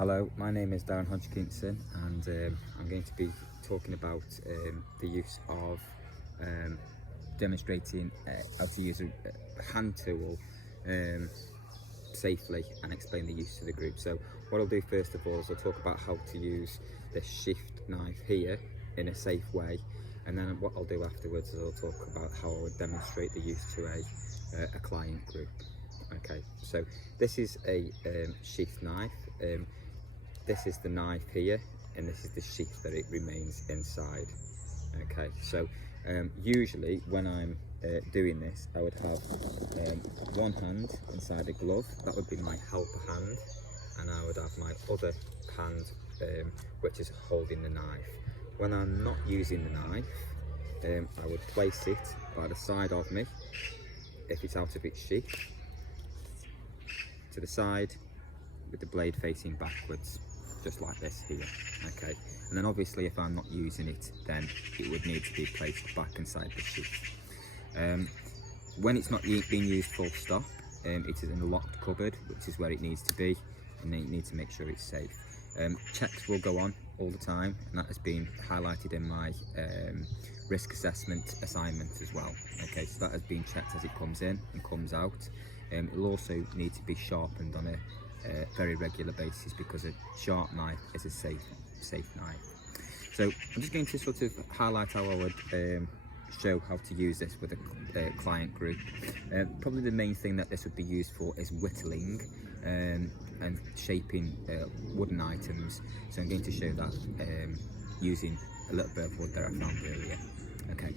Hello, my name is Darren Hodgkinson, and I'm going to be talking about the use of demonstrating how to use a hand tool safely and explain the use to the group. So what I'll do first of all is I'll talk about how to use the shift knife here in a safe way, and then what I'll do afterwards is I'll talk about how I would demonstrate the use to a client group. Okay, so this is a sheath knife. This is the knife here, and this is the sheath that it remains inside. Okay, so usually when I'm doing this, I would have one hand inside a glove. That would be my helper hand, and I would have my other hand which is holding the knife. When I'm not using the knife, I would place it by the side of me if it's out of its sheath, to the side with the blade facing backwards, just like this here. Okay, and then obviously if I'm not using it, then it would need to be placed back inside the sheath. When it's not being used full stop, it is in a locked cupboard, which is where it needs to be, and then you need to make sure it's safe. Checks will go on all the time, and that has been highlighted in my risk assessment assignment as well. Okay, so that has been checked as it comes in and comes out. It will also need to be sharpened on a very regular basis, because a sharp knife is a safe knife. So I'm just going to sort of highlight how I would show how to use this with a client group. Probably the main thing that this would be used for is whittling and shaping wooden items. So I'm going to show that using a little bit of wood that I found earlier. Okay.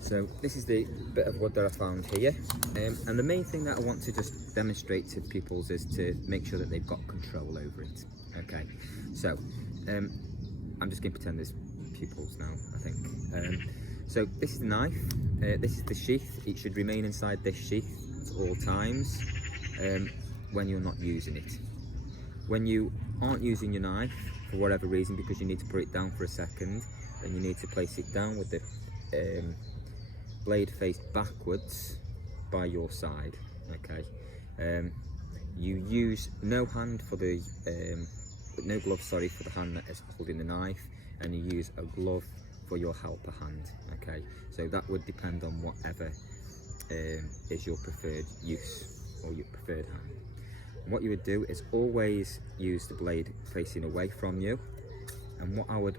So this is the bit of wood that I found here, and the main thing that I want to just demonstrate to pupils is to make sure that they've got control over it. Okay, so I'm just going to pretend there's pupils now, I think. So this is the knife, this is the sheath. It should remain inside this sheath at all times when you're not using it. When you aren't using your knife for whatever reason, because you need to put it down for a second, then you need to place it down with the blade faced backwards by your side. Okay, you use no hand for the no glove, sorry, for the hand that is holding the knife, and you use a glove for your helper hand. Okay, so that would depend on whatever is your preferred use or your preferred hand. And what you would do is always use the blade facing away from you, and what I would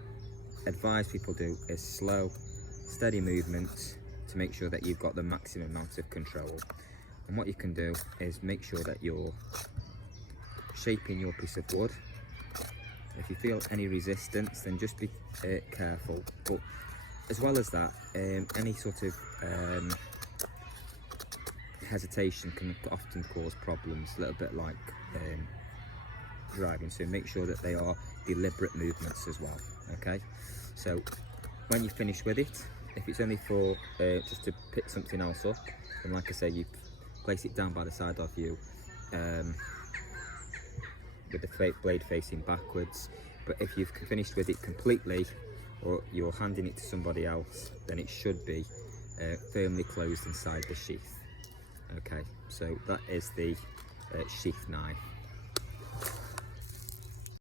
advise people do is slow, steady movements to make sure that you've got the maximum amount of control. And what you can do is make sure that you're shaping your piece of wood. If you feel any resistance, then just be careful. But as well as that, any sort of hesitation can often cause problems, a little bit like driving. So make sure that they are deliberate movements as well. Okay, so when you finish with it, if it's only for just to pick something else up, then like I say, you place it down by the side of you with the blade facing backwards. But if you've finished with it completely, or you're handing it to somebody else, then it should be firmly closed inside the sheath. Okay, so that is the sheath knife.